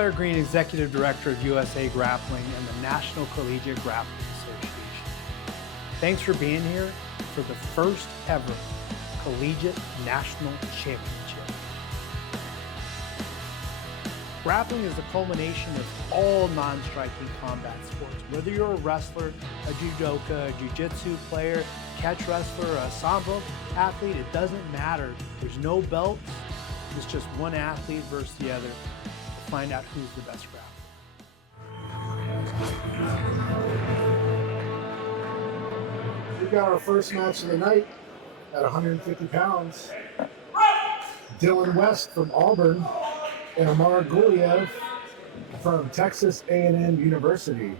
Blair Green, Executive Director of USA Grappling and the National Collegiate Grappling Association. Thanks for being here for the first ever Collegiate National Championship. Grappling is the culmination of all non-striking combat sports. Whether you're a wrestler, a judoka, a jiu-jitsu player, catch wrestler, a sambo athlete, it doesn't matter. There's no belts. It's just one athlete versus the other to find out who's the best grappler. We got our first match of the night at 150 pounds. Dylan West from Auburn and Amar Guliev from Texas A&M University.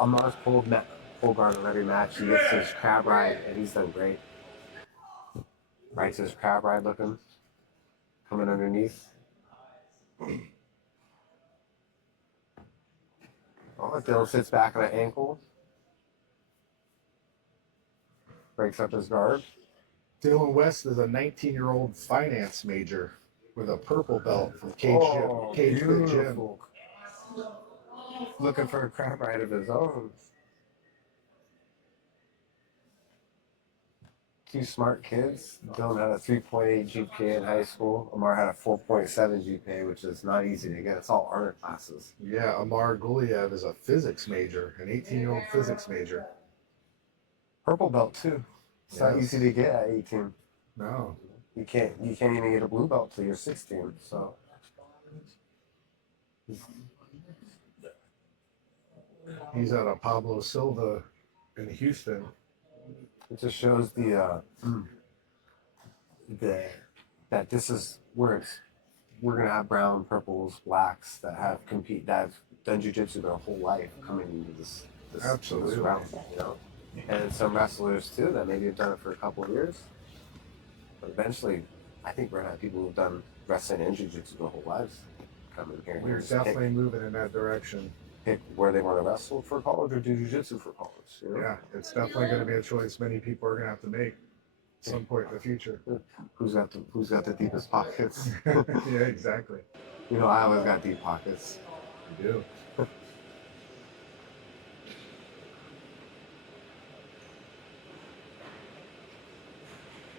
Amar's pulled guard in every match. He gets his crab ride, and he's done great. Right to his crab ride looking, coming underneath. Oh, Dylan sits back on an ankle. Breaks up his guard. Dylan West is a 19-year-old finance major with a purple belt from Cage Fit Gym. Looking for a crab ride of his own. Two smart kids. Dylan had a 3.8 GPA in high school. Amar had a 4.7 GPA, which is not easy to get. It's all honor classes. Yeah, Amar Guliev is a physics major, an 18-year-old physics major. Purple belt too. It's not easy to get at 18. No. You can't even get a blue belt till you're 16. So he's out of Pablo Silva in Houston. it just shows that this is where we're gonna have brown, purples, blacks that have done jiu-jitsu their whole life coming into this round, you know. And some wrestlers too that maybe have done it for a couple of years. But eventually, I think we're gonna have people who've done wrestling and jiu-jitsu their whole lives come in here. We're definitely moving in that direction. Pick where they want to wrestle for college or do jiu-jitsu for college. You know? Yeah, it's definitely going to be a choice many people are going to have to make at some point in the future. Who's got the deepest pockets? Yeah, exactly. You know, I always got deep pockets. You do.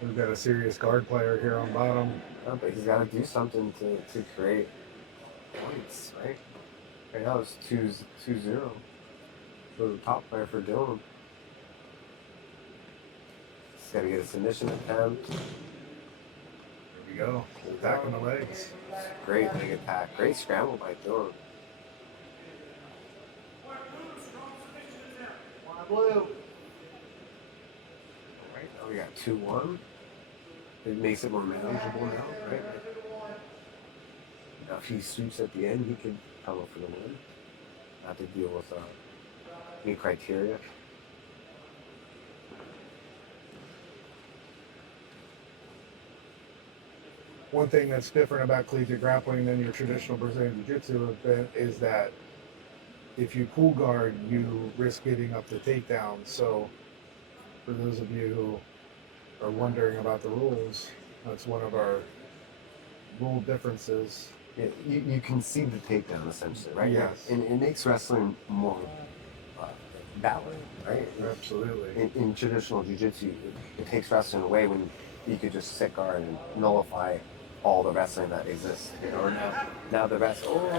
We've got a serious guard player here on bottom. Yeah, but he's got to do something to create points, right? Right now it's 2-0 for the top player for Dylan. He's got to get a submission attempt. There we go. Attack on the legs. Great leg attack. Great scramble by Dylan. All right, now we got 2-1. It makes it more manageable now, right? Now if he sweeps at the end, he can come up for the win. Not to deal with any criteria. One thing that's different about collegiate grappling than your traditional Brazilian Jiu-Jitsu event is that if you pull guard, you risk giving up the takedown. So for those of you who are wondering about the rules, that's one of our rule differences. Yeah, you concede the takedown essentially, right? Yes. And it makes wrestling more valid, right? Absolutely. In traditional jiu-jitsu, it takes wrestling away when you could just sit guard and nullify all the wrestling that exists. You know, now the rest. Oh,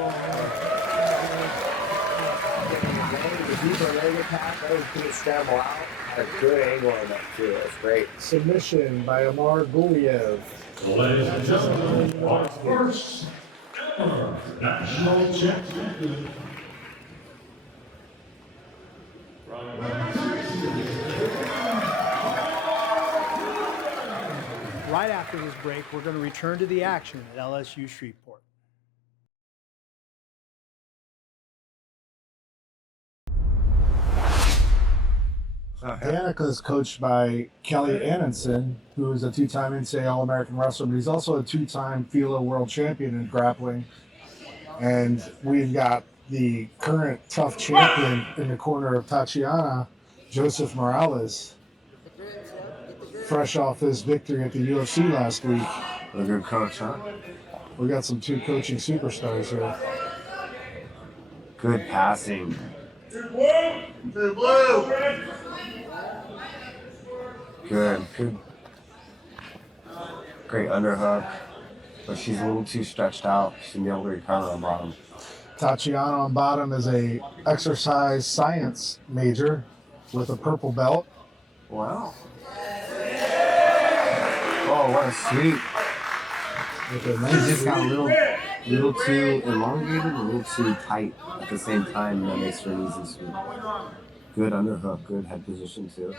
the deeper leg attack, that was good scramble out. Had a good angle on that too. That's great. Submission by Amar Guliev. Ladies and gentlemen, our first ever national champion. Right after this break, we're going to return to the action at LSU Shreveport. Danica is coached by Kelly Annenson, who is a two-time NCAA All-American wrestler, but he's also a two-time FILA world champion in grappling. And we've got the current tough champion in the corner of Tatiana, Joseph Morales, fresh off his victory at the UFC last week. A good coach, huh? We got some two coaching superstars here. Good passing. Good. Great underhook. But she's a little too stretched out. She's able to recover on bottom. Tatiana on bottom is a exercise science major with a purple belt. Wow. Oh, what a sweep. She just got a little too elongated, a little too tight at the same time, and that makes for an easy sweep. Good underhook, good head position too.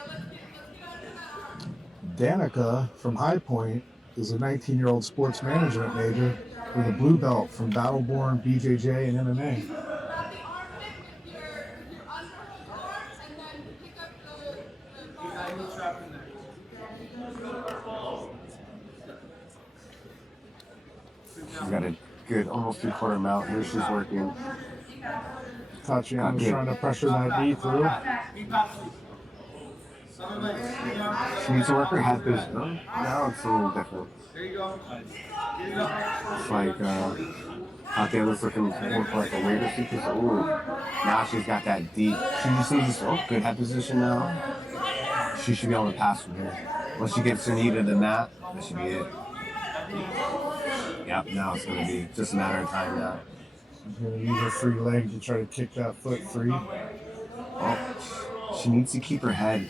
Danica from High Point is a 19-year-old sports management major with a blue belt from Battleborn, BJJ, and MMA. She's got a good, almost 3/4 mount. Here she's working. Tatiana's trying to pressure that knee through. She needs to work her head position. Now it's a little different. It's like Tatiana's looking more for like a later sequence. Ooh, now she's got that deep. She just needs good head position now. She should be able to pass from here. Once she gets her knee to the mat, that should be it. Yep, now it's going to be just a matter of time now. She's going to use her free leg to try to kick that foot free. Oh, she needs to keep her head.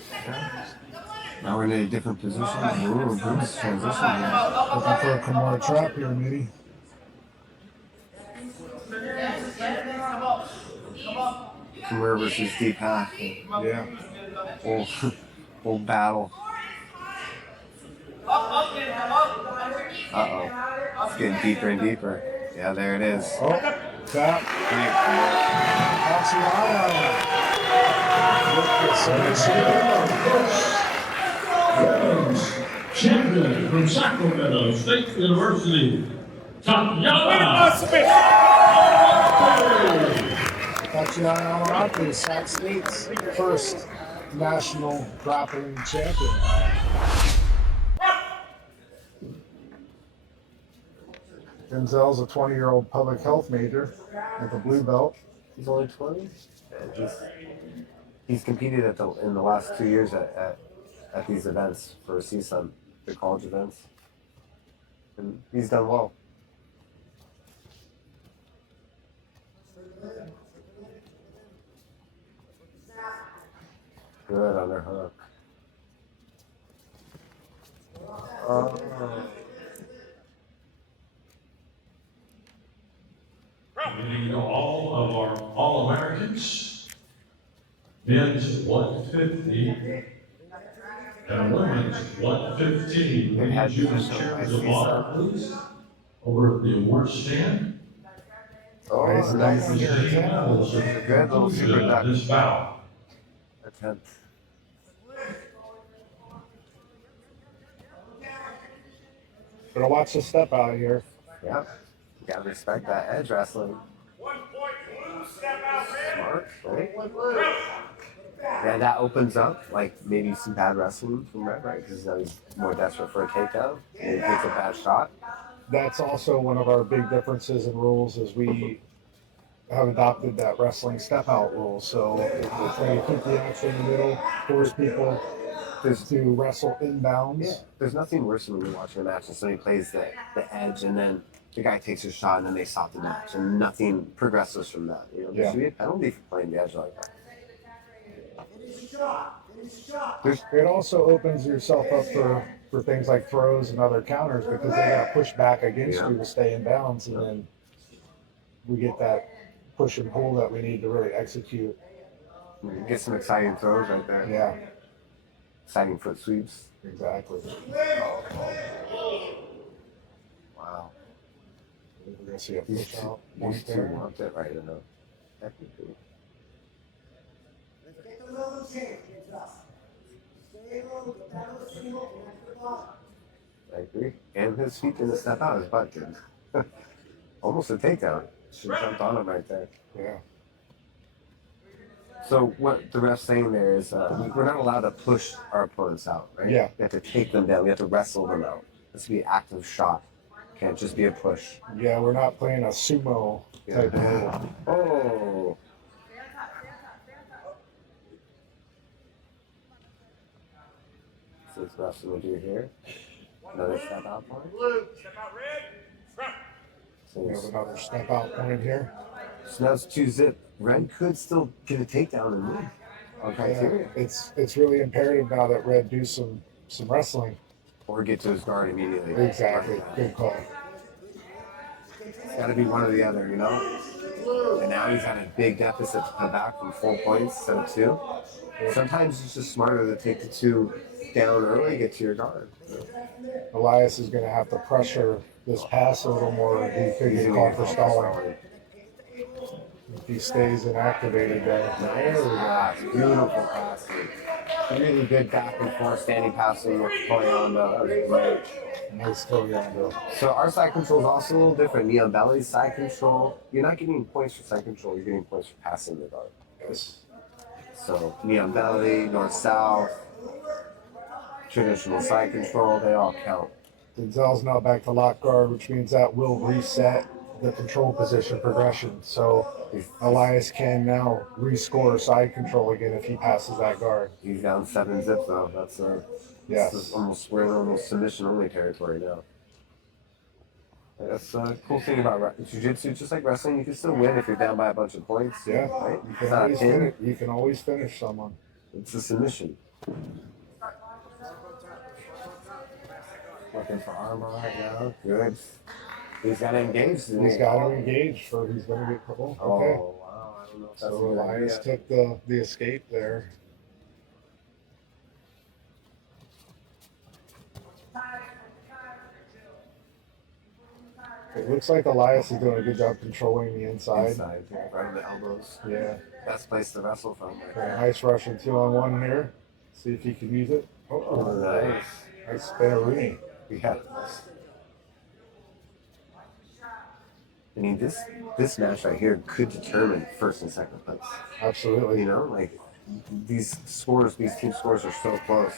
Now we're in a different position. Ooh, good transition here. Looking for a Kimura trap here, Mitty. Kimura versus Deep Half. Yeah. Old battle. Uh-oh. It's getting deeper and deeper. Yeah, there it is. Oh, tap. Champion from Sacramento State University, Tatiana. Tatiana Amarante, Sac State's first national grappling champion. Denzel's a 20-year-old public health major with a blue belt. He's only 20? He's competed in the last 2 years at these events for CSUN, the college events. And he's done well. Good underhook. We need all of our All-Americans, men's 150 and women's 115. We need you to cheer the ball, please, over at the award stand. Oh, nice. Good little super duck. This bout. Attempt. Better watch the step out here. Yep. You gotta respect that edge wrestling. Smart, right? Yeah, that opens up like maybe some bad wrestling from Red, right? Because now he's more desperate for a takedown and he takes a bad shot. That's also one of our big differences in rules is we have adopted that wrestling step out rule. So when you keep the action in the middle, force people to wrestle inbounds. Yeah. There's nothing worse than when you're watching a match and somebody plays the edge and then the guy takes a shot and then they stop the match and nothing progresses from that. You know, there should be a penalty for playing the edge like that. It also opens yourself up for things like throws and other counters because they got pushed back against you to stay in bounds, and then we get that push and pull that we need to really execute. Get some exciting throws right there. Yeah, Exciting foot sweeps. exactly. Wow. We're gonna see a push out. These two want it right enough. Technically. I agree. And his feet didn't step out, his butt did. Almost a takedown. Should have jumped on him right there. Yeah. So what the ref's saying there is we're not allowed to push our opponents out, right? Yeah. We have to take them down. We have to wrestle them out. This has to be an active shot. Can't just be a push. Yeah, we're not playing a sumo type of rule. Oh, So it's wrestling to do here. Another step out point. So We have another step out point here. So now it's 2-zip. Red could still get a takedown and move. Okay, yeah, it's really imperative now that Red do some wrestling. Or get to his guard immediately. Exactly. Good call. It's got to be one or the other, you know? And now he's at a big deficit to come back from 4 points instead of 2. Sometimes it's just smarter to take the 2 down early, get to your guard. Elias is going to have to pressure this pass a little more. He could get caught for stalling. If he stays inactivated there. Nice pass. Beautiful passing. Really good back and forth standing passing with Toyanda. Nice Toyanda. So our side control is also a little different. Neon Belly's side control, you're not getting points for side control, you're getting points for passing the guard. Yes. So Neon Belly, North-South, traditional side control, they all count. Denzel's now back to lock guard, which means that will reset the control position progression. So Elias can now rescore side control again if he passes that guard. He's down 7 zips though. That's we're in almost submission only territory now. That's the cool thing about jiu-jitsu. Just like wrestling, you can still win if you're down by a bunch of points. Yeah, right? You can always finish someone. It's a submission. Looking for armor right now. Good. He's got to engage. He's got to engage, or he's going to get pulled. Okay. Oh, wow. I don't know if that's so Elias took the escape there. It looks like Elias is doing a good job controlling the inside. Right on the elbows. Yeah. Best place to wrestle from. Okay, nice Russian 2-on-1 here. See if he can use it. Oh, nice. Nice Spinnerini. Yeah. I mean, this match right here could determine first and second place. Absolutely. You know, like these team scores are so close.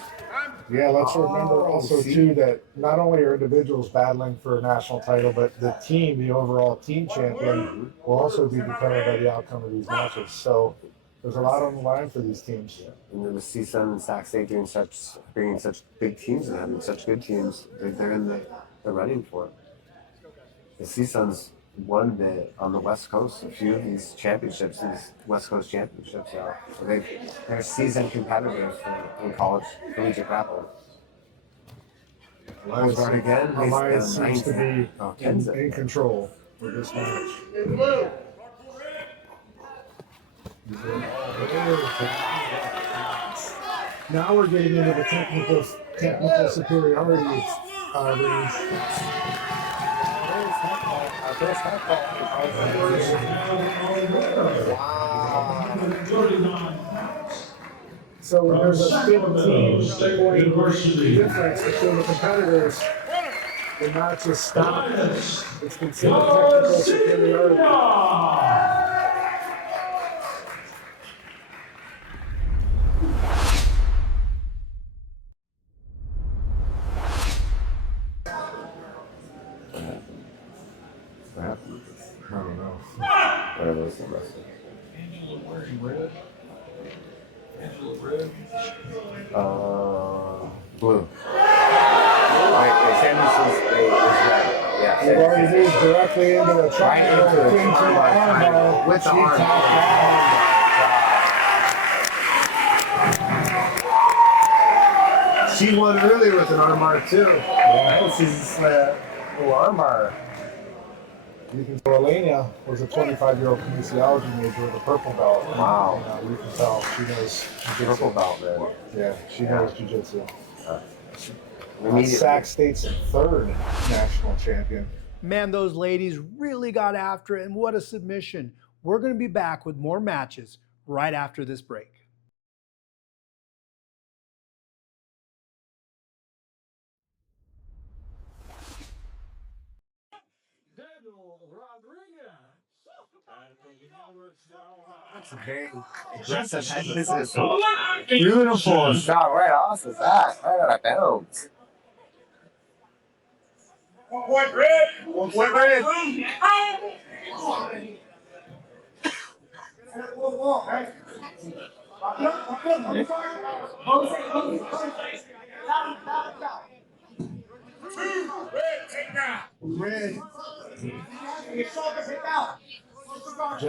Yeah, let's remember also too that not only are individuals battling for a national title, but the team, the overall team champion, will also be determined by the outcome of these matches. So there's a lot on the line for these teams. And then to see Sun and Sac State bringing such big teams and having such good teams, they're in the running for it. The CSUN's won bit on the West Coast, a few of these championships, these West Coast championships are. So they're seasoned competitors in college collegiate grappling. Guard again. Elias seems to be in control of this match. Now we're getting into the technical superiority range. So when there's a 15-point difference between the competitors, the match is stopped. It's considered technical superiority. I don't know. Angela wearing red. Angela red. Blue. Sanderson's is red. Yeah. We've already moved directly into a triangle into armbar with the arm. She won earlier with an armbar too. Yeah. She's a little armbar. Elena was a 25-year-old kinesiology major with a purple belt. Wow. You can tell she knows jiu-jitsu. Purple belt, man. Yeah, she knows jiu-jitsu. Sac State's third national champion. Man, those ladies really got after it, and what a submission. We're going to be back with more matches right after this break. Beautiful shot right off the bat, right out of bounds. 1 point red. 1 point red.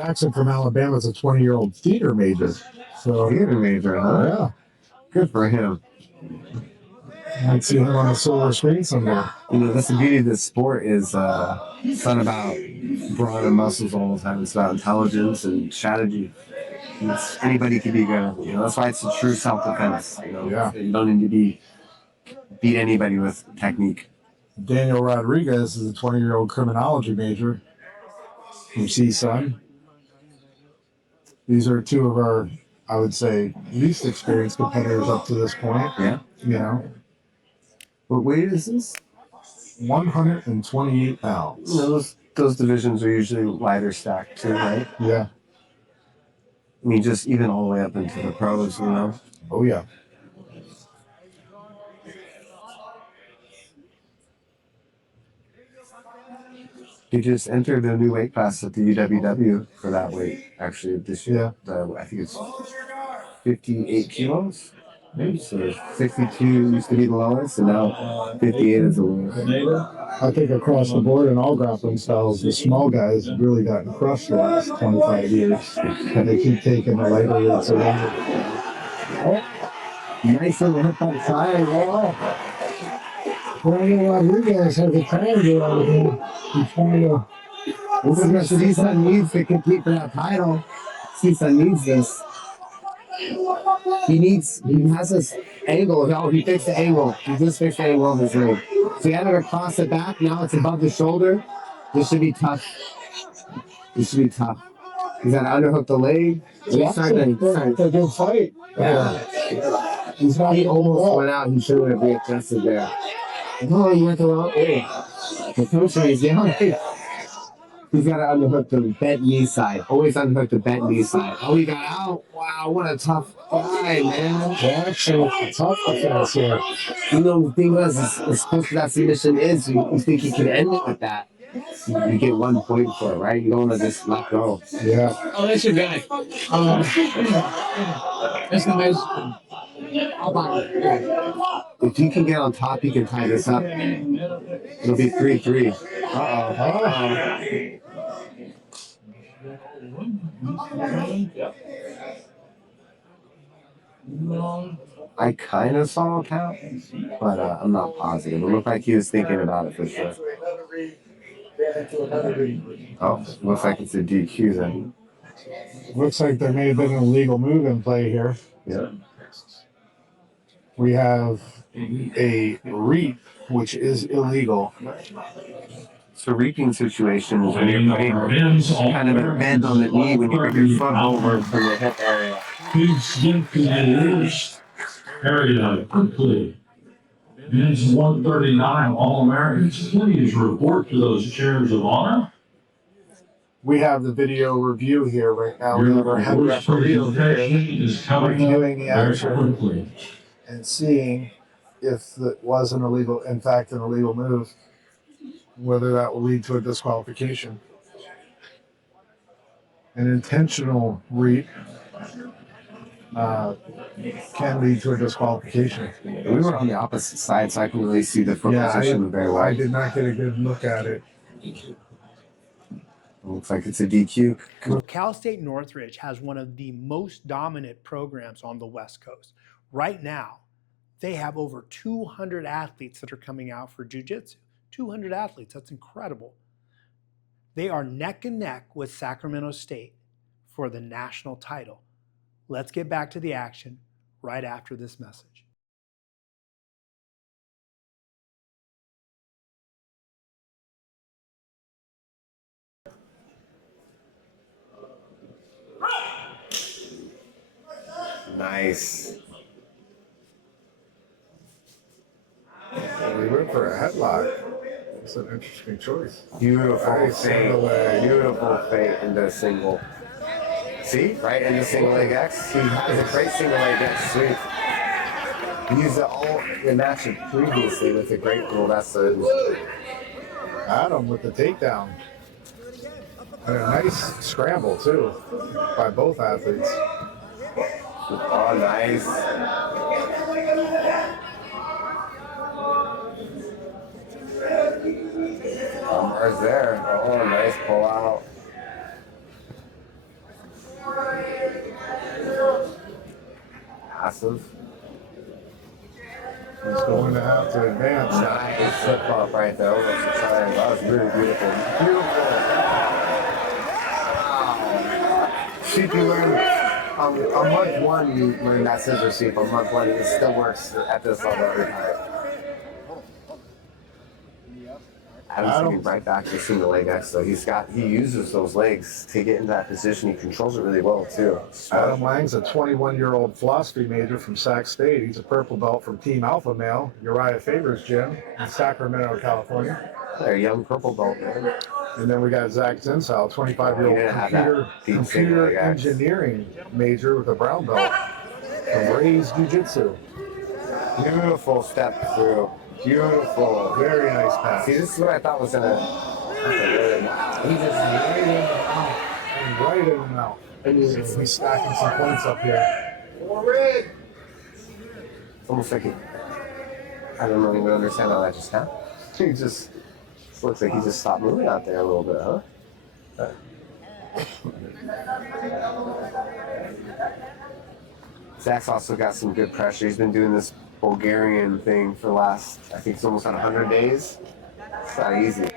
Jackson from Alabama is a 20-year-old theater major. So Theater major, huh? yeah, Good for him. I'd see him on the silver screen someday. You know, that's the beauty of this sport is it's not about brawn and muscles all the time. It's about intelligence and strategy. Anybody can be good. You know, that's why it's a true self-defense. You know, Yeah. You don't need to beat anybody with technique. Daniel Rodriguez is a 20-year-old criminology major from CSUN. These are two of our, I would say, least experienced competitors up to this point. Yeah. You know, What weight is this? 128 pounds. You know, those divisions are usually lighter stacked too, right? Yeah. I mean, just even all the way up into the pros, you know? Oh, yeah. He just entered a new weight class at the UWW for that weight, actually, this year. Yeah. I think it's 58 kilos. Maybe so. 62 used to be the lowest, and now 58 is the lowest. I think across the board in all grappling styles, the small guys have really gotten crushed the last 25 years. And they keep taking the lighter weights around. Nice little hip on triangle. Daniel Rodriguez has a triangle over here. He's trying to. This is what CSUN needs to compete for that title. CSUN needs this. He has this angle. Oh, he fixed the angle. He just fixed the angle of his leg. So he had it across the back. Now it's above the shoulder. This should be tough. This should be tough. He's got to underhook the leg. It's a good fight. Yeah. He almost went out. He should have readjusted there. Oh, he went the wrong way. The coach is down. He's got to underhook the bent knee side. Always underhook the bent knee side. Oh, he got out. Wow, what a tough guy, man. Jackson, tough defense here. You know, the thing was, as close to that submission is, you think you can end it with that. You get 1 point for it, right? You don't want to just let go. Yeah. Oh, that's your guy. That's the nice. If you can get on top, you can tie this up. It'll be 3-3. I kind of saw a count, but I'm not positive. It looked like he was thinking about it for sure. Oh, looks like it's a DQ then. Looks like there may have been an illegal move in play here. Yeah. We have a reap, which is illegal. So reaping situation is when you're putting kind of a bend on the knee when you put your foot over from the hip area. Please get to the area quickly. Men's 139 All-Americans, please report to those chairs of honor. We have the video review here right now. We have our head Your referee over here presentation is coming reviewing the up very action quickly. and seeing if it was an illegal, in fact, an illegal move, whether that will lead to a disqualification. An intentional reap can lead to a disqualification. We were on the opposite side, so I couldn't really see the foot position very well. I did not get a good look at it. Looks like it's a DQ. Cal State Northridge has one of the most dominant programs on the West Coast. Right now, they have over 200 athletes that are coming out for jiu-jitsu. 200 athletes, that's incredible. They are neck and neck with Sacramento State for the national title. Let's get back to the action right after this message. Nice. We went for a headlock. It's an interesting choice. Beautiful Nice fade. single leg. Beautiful fade into single. See? Right into single leg X. He has a great single leg X sweep. He used it all in the match previously with a great little wrestler. Adam with the takedown. And a nice scramble, too, by both athletes. Oh, nice. Armbar's there. Oh, nice pull out. massive. He's going to have to advance. Nice flip up right there. Almost a triangle. That was really beautiful. Beautiful. Wow. Sweep you learn. On month 1, you learn that scissor sweep. On month 1, it still works at this level every time. Adam's getting right back to single leg X, so he uses those legs to get into that position. He controls it really well too. Adam Lang's a 21-year-old philosophy major from Sac State. He's a purple belt from Team Alpha Male, Uriah Faber's gym in Sacramento, California. They're a young purple belt, man. And then we got Zach Zinsau, 25-year-old computer engineering major with a brown belt from Ray's Jiu-Jitsu. Beautiful step through. Beautiful. Very nice pass. See, this is what I thought was gonna. He just right in and out. He's stacking some points up here. It's almost like I don't even understand how that just happened. He just looks like he just stopped moving out there a little bit, huh? Zach's also got some good pressure. He's been doing this Bulgarian thing for the last, I think it's almost on 100 days. It's not easy.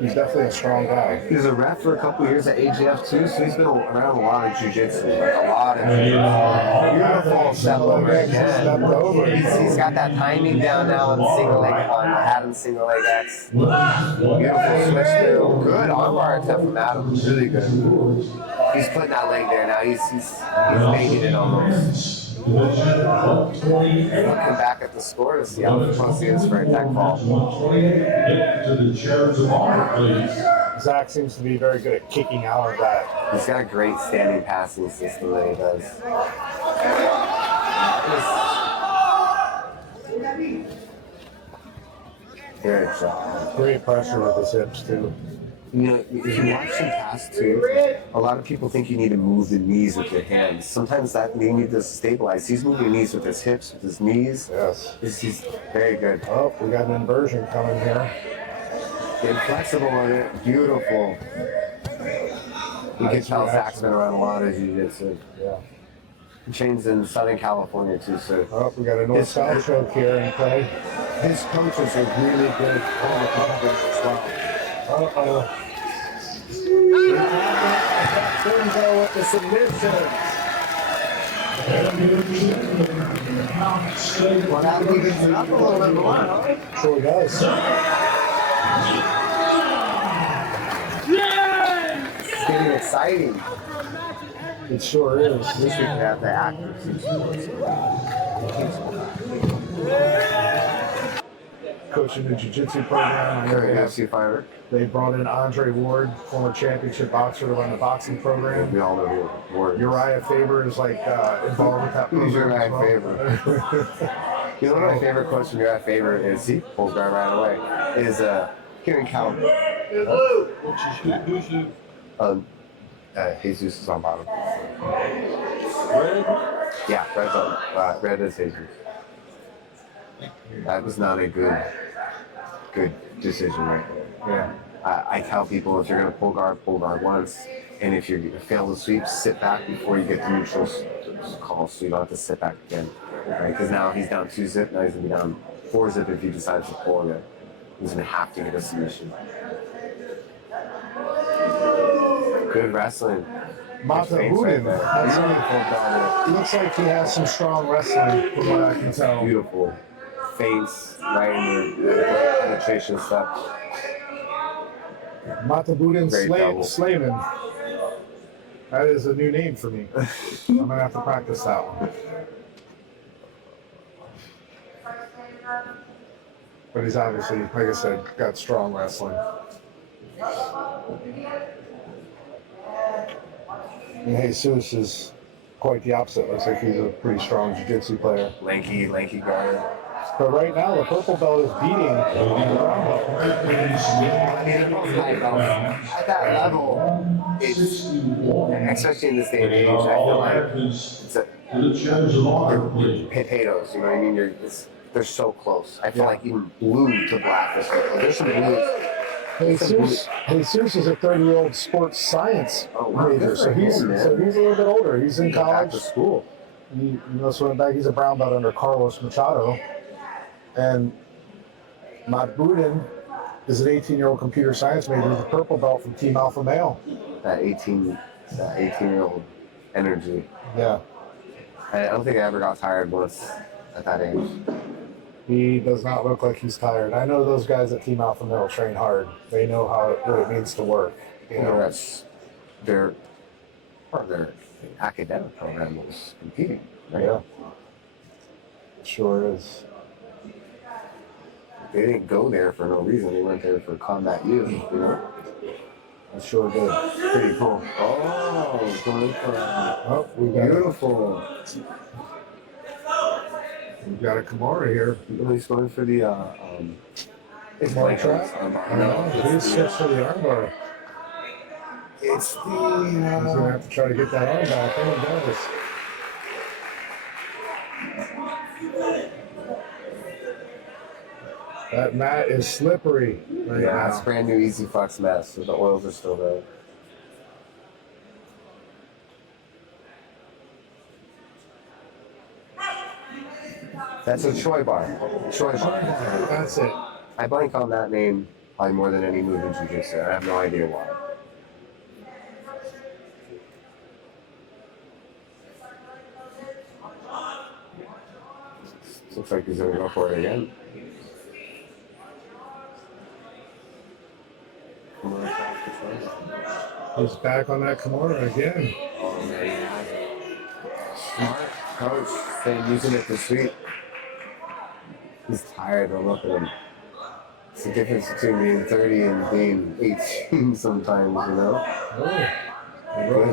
He's definitely a strong guy. He was a ref for a couple years at AGF too, so he's been around a lot of jiu-jitsu, like a lot of beautiful step over again. He's got that timing down now on the single leg, on Adam's single leg X. Beautiful switch through. Good armbar attempt from Adam. Really good. He's putting that leg there now. He's making it almost. Looking back at the score to see how close he is for a tech ball. Zach seems to be very good at kicking out of that. He's got a great standing passing system that he does. Good job. Great pressure with his hips too. You know, if you watch him pass too, a lot of people think you need to move the knees with your hands. Sometimes that you need to stabilize. He's moving knees with his hips, with his knees. Yes. He's very good. Oh, we got an inversion coming here. Getting flexible with it. Beautiful. You can tell Zach's been around a lot of jiu-jitsu. Yeah. He trains in Southern California too, so. Oh, we got a north-south choke here in play. His coaches are really good as well. Uh-oh. Dunzo with the submission. Well, now he gets it up a little bit more, huh? Sure does. It's getting exciting. It sure is. I wish we could have the actors. Coaching the jiu-jitsu program. Current UFC fighter. They brought in Andre Ward, former championship boxer, to run the boxing program. We all know who Ward is. Uriah Faber is like involved with that program. Who's Uriah as well. Faber? You know what my favorite quote from Uriah Faber is? He pulls guard right away. Is here in California. Who's you? Jesus is on bottom. Red? Yeah, red's on. Red is Jesus. That was not a good decision right there. Yeah. I tell people if you're going to pull guard once, and if you fail the sweep, sit back before you get to neutral call, so you don't have to sit back again. Right? Because now he's down 2 zip, now he's going to be down 4 zip if he decides to pull again. He's going to have to get a submission. Good wrestling. Mata Udin. He looks like he has some strong wrestling, from what I can tell. Beautiful. Feints, right in the penetration step. Mata Udin double. Slavin. That is a new name for me. I'm going to have to practice that one. But he's obviously, like I said, got strong wrestling. And Jesus is quite the opposite. Looks like he's a pretty strong jiu-jitsu player. Lanky guard. But right now, the purple belt is beating the brown belt. At that level, it's, especially in this day and age, I feel like it's potatoes, you know what I mean? They're so close. I feel like even blue to black is so close. There's some blues. Jesus is a 30-year-old sports science major, so he's a little bit older. He's in college. Back to school. He swimming back. He's a brown belt under Carlos Machado, and Matt Budin is an 18-year-old computer science major. He's a purple belt from Team Alpha Male. That 18-year-old energy. Yeah. I don't think I ever got tired once at that age. He does not look like he's tired. I know those guys at Team Alpha Male train hard. They know what it means to work. That's their part of their academic program was competing. Right? Yeah. It sure is. They didn't go there for no reason. They went there for combat youth, It sure did. Pretty cool. Oh, going for we got beautiful. We've got a Kimura here. He's going for the It's my trap. He's switched to the armbar. It's the He's gonna have to try to get that arm back. And he does. That mat is slippery right now. It's brand new Easy Flex mat, so the oils are still there. That's a Choi bar. Choi bar. That's it. I blank on that name probably more than any move in jiu-jitsu. I have no idea why. Looks like he's gonna go for it again. He's back on that Kimura again. Oh man. Smart coach saying using it this week. He's tired of looking at him. It's the difference between being 30 and being 18 sometimes, Good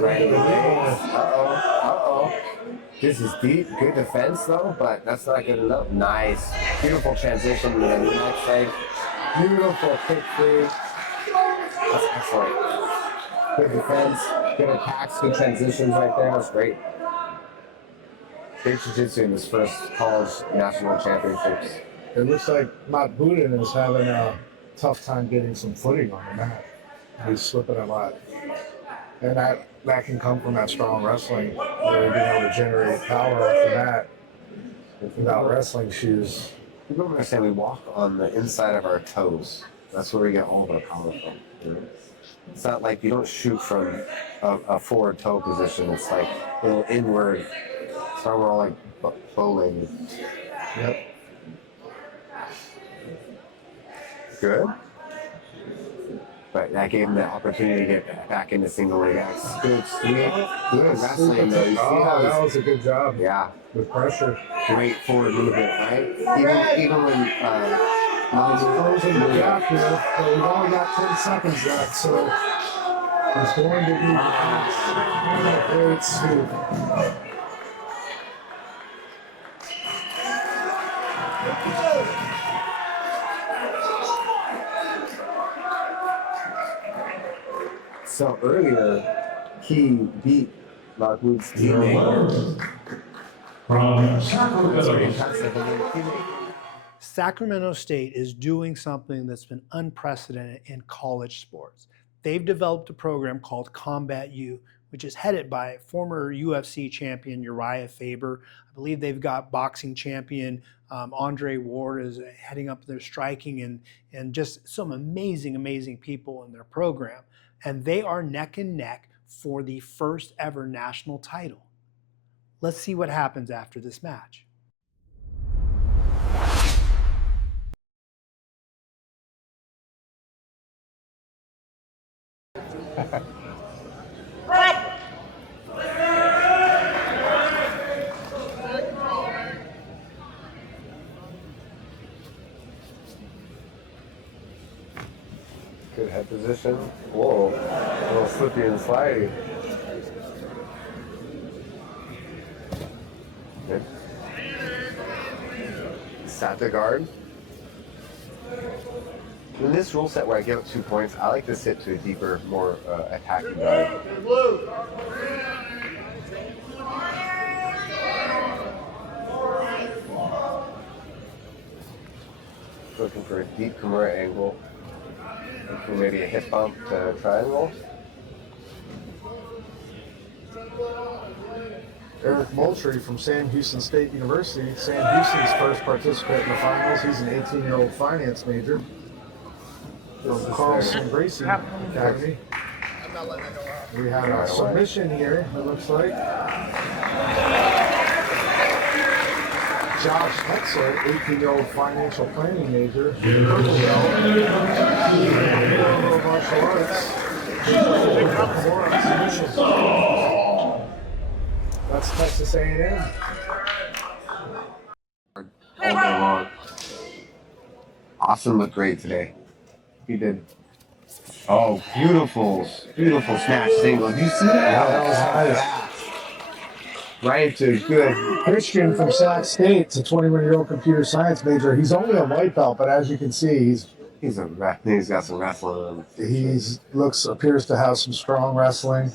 right in the legs. Uh-oh. This is deep. Good defense though, but that's not good enough. Nice. Beautiful transition to the next leg. Beautiful kick free. That's excellent. Good defense, good attacks, good transitions right there. That's great. Great jiu-jitsu in his first college national championships. It looks like Matt Budin is having a tough time getting some footing on the mat. He's slipping a lot. And that can come from that strong wrestling, where being able to generate power off the mat without wrestling shoes. People understand we walk on the inside of our toes. That's where we get all of our power from. It's not like you don't shoot from a forward toe position. It's like a little inward. So we're all like bowling. Yep. Good. But that gave him the opportunity to get back into single leg X. Good sweep. Good wrestling though. You see how that was a good job. Yeah. With pressure. Great forward movement, right? Even when He's closing the gap here, but we've only got 10 seconds left, so he's going to be great sweep. So earlier, he beat Mahmoud's teammate. From Sacramento. Sacramento State is doing something that's been unprecedented in college sports. They've developed a program called Combat U, which is headed by former UFC champion Uriah Faber. I believe they've got boxing champion Andre Ward is heading up their striking and just some amazing people in their program. And they are neck and neck for the first ever national title. Let's see what happens after this match. Good head position. Whoa. A little slippy and slidey. Good. Sat the guard. In this rule set where I give up 2 points, I like to sit to a deeper, more attacking guard. Looking for a deep Kimura angle. Maybe a hip bump to triangle. Eric Moultrie from Sam Houston State University. Sam Houston's first participant in the finals. He's an 18-year-old finance major from Carlson Gracie Academy. We have a submission here, it looks like. Josh Hetzler, 18-year-old financial planning major. Purple belt. Martial arts. That's Texas A&M. All day long. Austin looked great today. He did. Oh, beautiful snatch single. Did you see that? Yeah, that was nice. Right to good. Christian from Sac State, a 21-year-old computer science major. He's only a white belt, but as you can see, He's got some wrestling. appears to have some strong wrestling.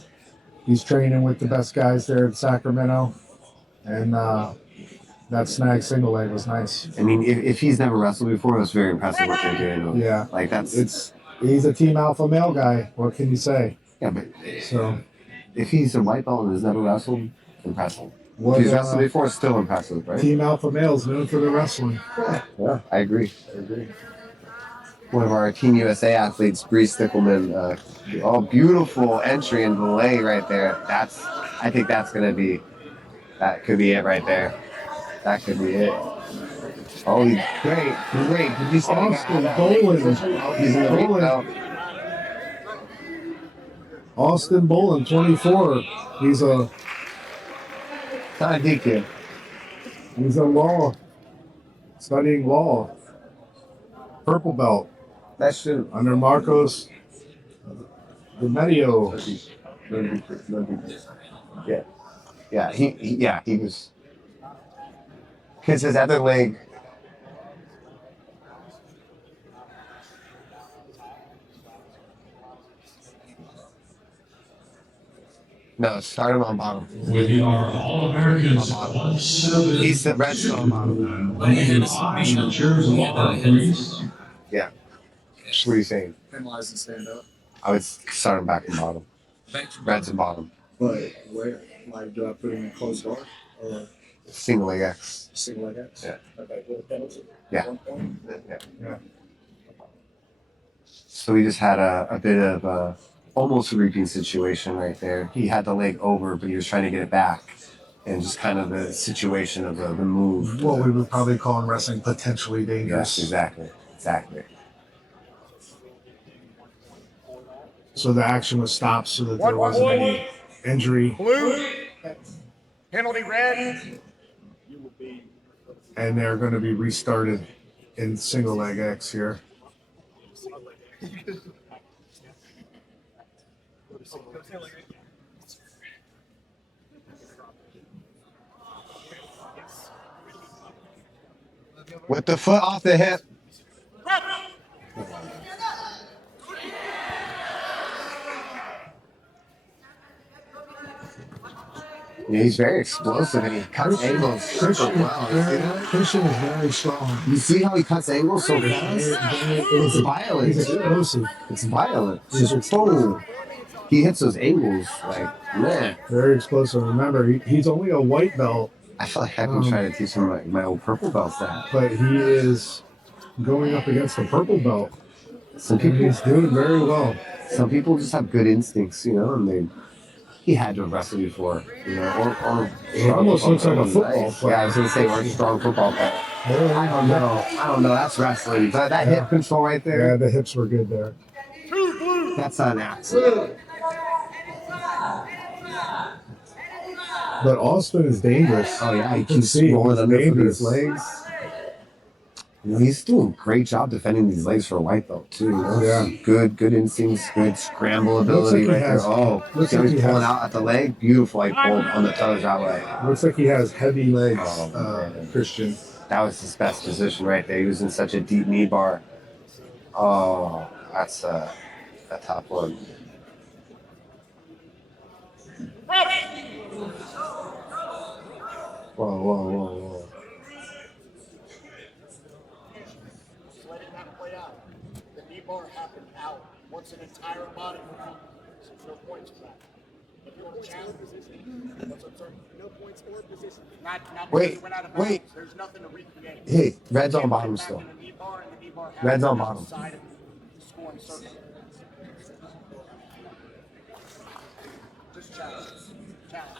He's training with the best guys there in Sacramento, and that snag single leg was nice. I mean, if he's never wrestled before, it's very impressive what they're doing. Yeah, like he's a team alpha male guy. What can you say? Yeah, but So if he's a white belt and has never wrestled, impressive. what, if he's wrestled before, it's still impressive, right? Team alpha males known for their wrestling. Yeah, I agree. One of our Team USA athletes, Bree Stickelman, beautiful entry into the leg right there. I think that could be it right there. That could be it. Oh, he's great. Did you see Austin Bolin. He's in the ring now. Austin Bolin, 24. He's a DQ. He's studying law. Purple belt. That's true. Under Marcos Di Medio. Yeah. He was. Because his other leg. No, start him on bottom. With our All-Americans, 170. He's the red on bottom. The chairs of our referees. Yeah. What are you saying? Penalize and stand up. I would start him back and bottom. Reds and bottom. But where? Like, do I put him in close guard? Or Single leg X. single leg X? Yeah. Okay, with a penalty? Yeah. 1 point? Yeah. So we just had a bit of almost a repeat situation right there. He had the leg over, but he was trying to get it back. And just kind of the situation of the move. What we would probably call in wrestling potentially dangerous. Yes, exactly. So the action was stopped so that there wasn't any injury. Blue, penalty red. And they're going to be restarted in single leg X here. With the foot off the hip. Yeah, he's very explosive and he cuts angles super well. Christian is very strong. You see how he cuts angles so fast? It's violent. He's explosive. It's violent. Oh, he hits those angles like, man. Very explosive. Remember, he's only a white belt, I feel like I've been trying to teach him my old purple belt that. but he is going up against a purple belt. Some And people, he's doing very well. some people just have good instincts, and he had to have wrestled before, or He almost looks like a football player. Yeah, I was gonna say, or a strong football player. I don't know. That's wrestling. But that hip control right Yeah, there, the hips were good there. that's not an accident. But Austin is dangerous. Oh yeah, he You can keeps see rolling he's under for dangerous. these legs. He's doing a great job defending these legs for a white belt too. Yeah. Good instincts, good scramble ability Looks like right he has- there. Oh, looks see how like he's he pulling has- out at the leg. Beautiful, like pulled on the toes that way. Looks like he has heavy legs, Oh, man. Christian. That was his best position right there. He was in such a deep knee bar. Oh, that's a tough one. Whoa. Just letting that play out. The knee bar happened out. entire body movement. So 4 points for that. If you want to challenge position, no points or position. Not Wait, you went out of wait. bounds. There's nothing to recreate. Hey, red's on Can't bottom put back still. in the knee bar, and the knee bar has Red's to on be bottom. the side of the scoring circle. Just challenge. Challenge.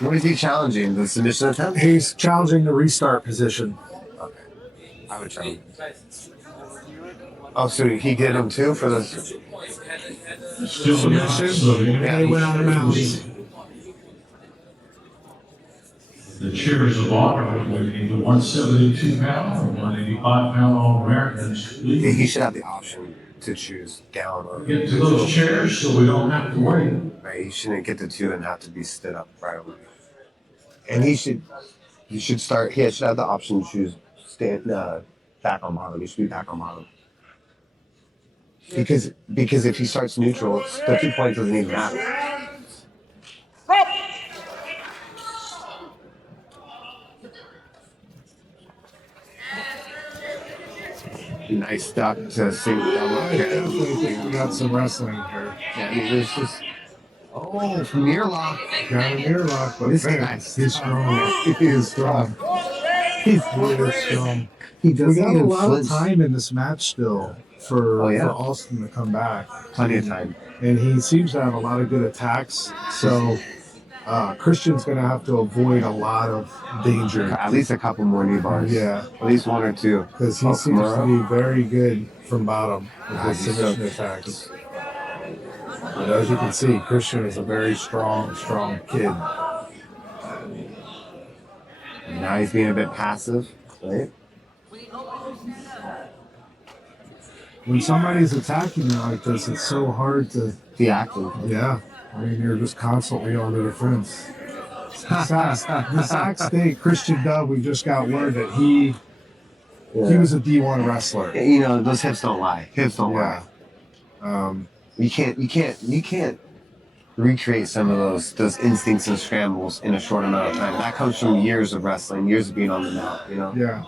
What is he challenging? The submission attempt? He's challenging the restart position. Okay. I would try. Oh, so he did him too for the. Still in Submission. the They went out of bounds. The chairs of honor with the 172-pound and 185-pound All-Americans. Yeah, he should have the option to choose down or. Get to those chairs so we don't have to wait. Right, he shouldn't get the two and have to be stood up right away. And he should start. He should have the option to choose stand back on bottom. He should be back on bottom. Because if he starts neutral, the 2 points doesn't even matter. Nice duck to sink double. I definitely think we got some wrestling here. Yeah, I mean, there's just near lock. Got an ear lock, but This man, guy- he's strong. He is strong. He's Really strong. He We doesn't got a even lot flinch. of time in this match still for Austin to come back. Plenty of time. And he seems to have a lot of good attacks. So Christian's going to have to avoid a lot of danger. At least a couple more knee bars. Yeah. At least one or two. Because he seems to be very good from bottom with his he's submission attacks. But as you can see, Christian is a very strong kid. And now he's being a bit passive, right? When somebody's attacking you like this, it's so hard to, Be active. yeah. I mean, you're just constantly on the defense. The Sac State Christian Dove, we just got word that he was a D1 wrestler. You know, those hips don't lie. Hips don't Yeah. lie. You can't recreate some of those instincts and scrambles in a short amount of time. That comes from years of wrestling, years of being on the mat, you know? Yeah.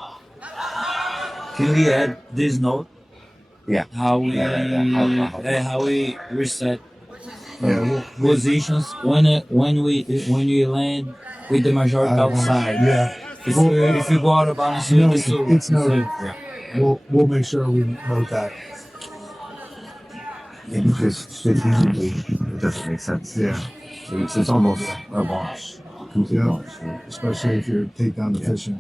Can we add this note? Yeah. How we how we reset positions when we land with the majority outside. Yeah. If you go out of balance, No, you it's noted. Yeah. We'll make sure we note that. It just strategically, it doesn't make sense. Yeah. It's almost a wash. Complete Yeah. wash. Right? Especially if you're takedown deficient.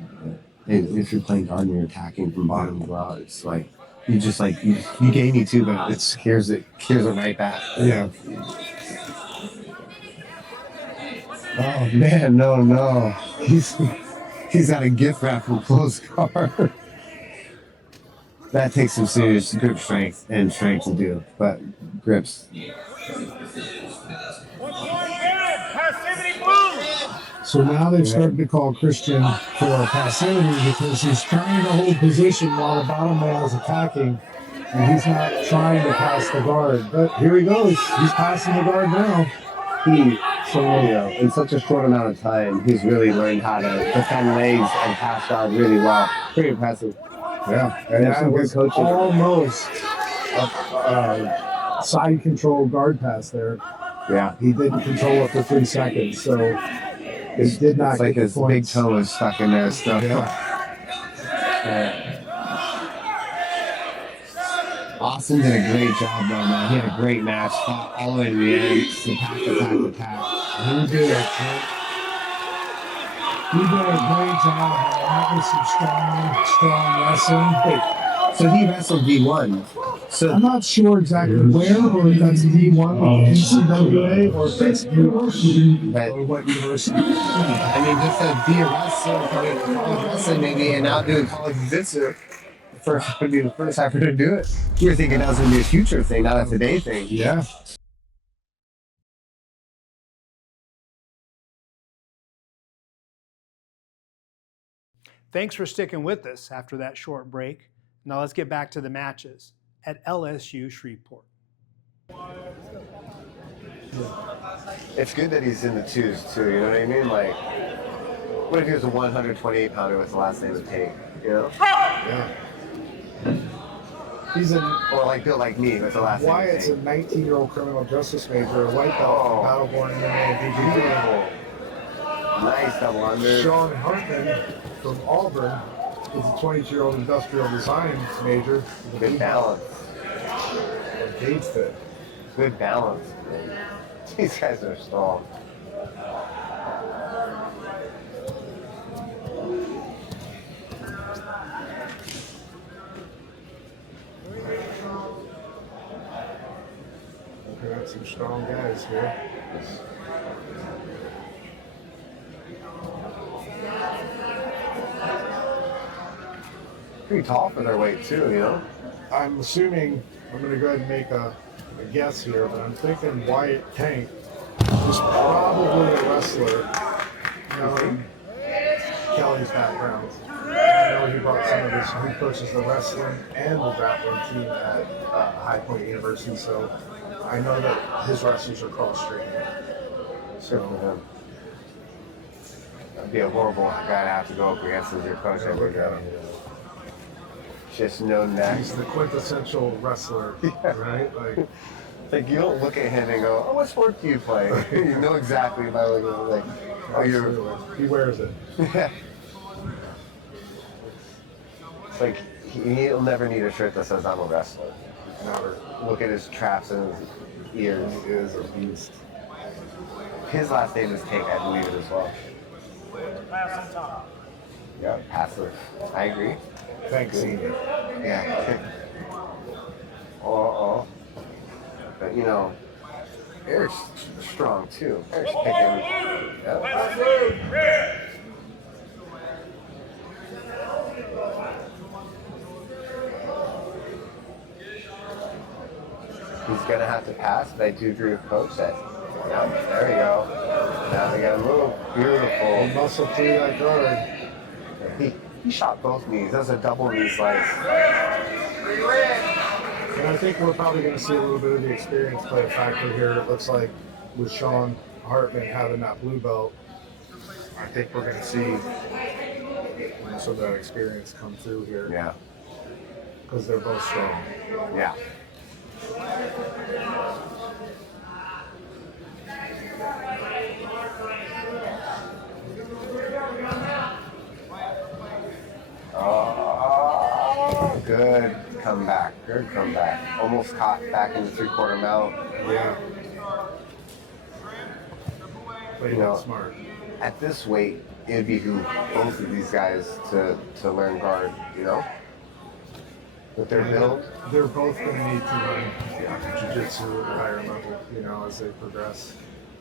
And if you're playing guard and you're attacking from bottom as well, it's like you just like you gave me two, but it scares it right back. Yeah. Oh man, no. He's got a gift wrap from close guard. That takes some serious grip strength to do, but grips. So now they've started to call Christian for passivity because he's trying to hold position while the bottom man is attacking, and he's not trying to pass the guard. But here he goes. He's passing the guard now. In such a short amount of time, he's really learned how to defend legs and pass guard really well. Pretty impressive. Yeah, and There's that some good was coaching. almost a side control guard pass there. Yeah. He didn't control it for 3 seconds, so it did not It's like get his the big points. toe is stuck in there still. Yeah. Austin did a great job though, man. He had a great match, fought all the way to the end. Attack. He did it. He did a great job. That was some strong wrestling. So he wrestled D1. So I'm not sure exactly where, or if that's D1 with NCAA, or if that's university, or what university. I mean, just to be a wrestler, college wrestling maybe, and now doing college jiu-jitsu. First would be the first ever to do it. You were thinking that was gonna be a future thing, not a today thing. Yeah. Thanks for sticking with us after that short break. Now let's get back to the matches at LSU Shreveport. It's good that he's in the twos too, you know what I mean? Like, what if he was a 128 pounder with the last name of Tate, you know? Yeah. He's a Or like built like me, that's the last Wyatt's a thing. 19-year-old criminal justice major, a white belt from Battleborn MMA and BJJ. Nice double under. Sean Hartman from Auburn is a 22-year-old industrial design major. Good balance. Gauge fit. Good balance. These guys are strong. We got some strong guys here. Pretty tall for their weight too, you know? I'm assuming, I'm going to go ahead and make a guess here, but I'm thinking Wyatt Tank was probably a wrestler, knowing Kelly's background. I know he brought some of his, he coaches the wrestling and the grappling team at High Point University, so I know that his wrestlers are cross-trained. So, that'd be a horrible guy to have to go up against as your coach every day. Just no neck. He's the quintessential wrestler, right? Like you don't look at him and go, "Oh, what sport do you play?" You know exactly by looking at him, like, "Oh, you're." He wears it. Yeah. It's like he'll never need a shirt that says "I'm a wrestler." Never. Look at his traps and his ears. He is a beast. His last name is Tank, I believe it as well. Pass on top. Yeah, passive. I agree. Thanks, Senior. Yeah. Oh. But you know, Eric's strong too. Eric's picking. Yep. He's gonna have to pass, but I do agree with Coach that. Yeah, there we go. Now they gotta move. Beautiful. He muscle through that guard. He shot both knees. That was a double knee slice. And I think we're probably going to see a little bit of the experience play a factor here. It looks like with Sean Hartman having that blue belt, I think we're going to see some of that experience come through here. Yeah. Because they're both strong. Yeah. Oh, good comeback. Good comeback. Almost caught back in the three-quarter mount. Yeah. But You know, smart. At this weight, it'd behoove both of these guys to learn guard, you know? With their build. They're both going to need to learn jiu-jitsu at a higher level, you know, as they progress.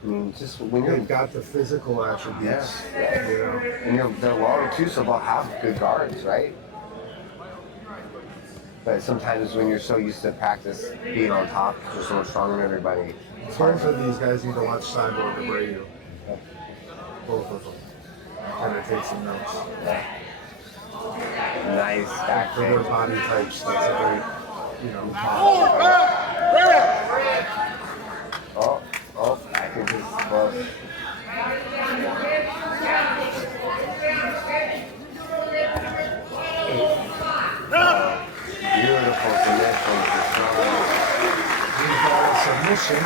I mean, just when you're They've got the physical attributes, Yeah. you know. And they're long too, so they'll have good guards, right? But sometimes when you're so used to practice being on top, you're so much stronger than everybody. Both of these guys need to watch Cyborg and Brayu. Both of them. And I take some notes. Nice back For their kick. body types, that's a great, you know, Oh, I think this is close. Beautiful submission. We've got a submission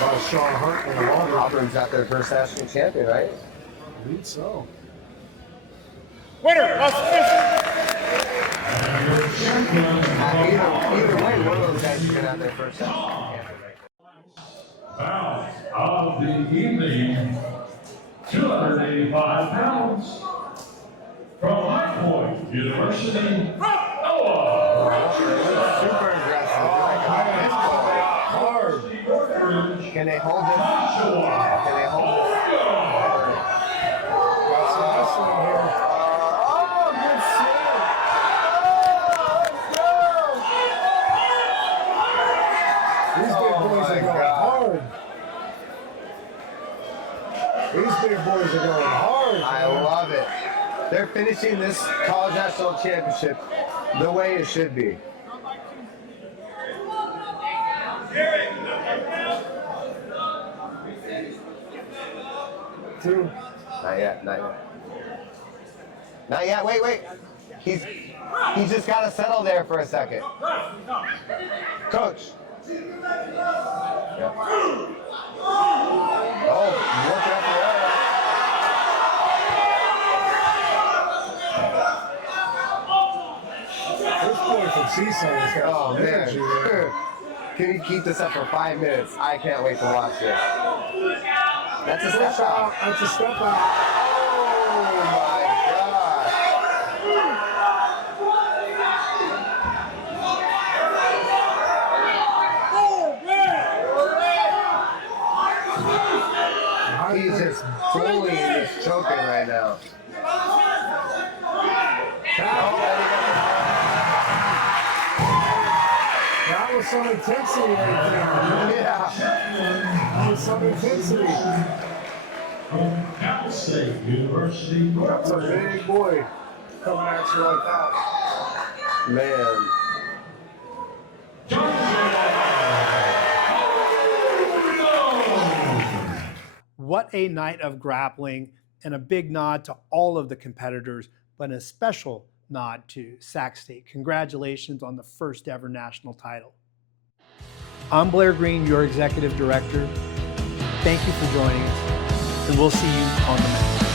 by Sean Hartman of Auburn. Auburn's got their first national champion, right? I believe so. Winner, submission. Either way, one of those guys is going to have their first national champion. Bout of the evening, 285 pounds, from High Point University, Noah. Super aggressive. Hard. Can they hold it? Can they hold it? Got some wrestling here. Oh, good These big boys are going hard. These big boys are going hard. I love it. They're finishing this College National Championship the way it should be. Two. Not yet, not yet. Not yet, wait. He's just got to settle there for a second. Coach. Yeah. Oh, look at This boy from Seaside has got oh, some energy man. there. Can you keep this up for 5 minutes? I can't wait to watch this. That's a step out. That's a step out. Oh, my God. He's just bullying this choking right now. That was some intensity right there. Yeah. That was some intensity. Cal State University. That's a big boy coming at you like that. Man. What a night of grappling, and a big nod to all of the competitors, but a special nod to Sac State. Congratulations on the first ever national title. I'm Blair Green, your executive director. Thank you for joining us, and we'll see you on the mat.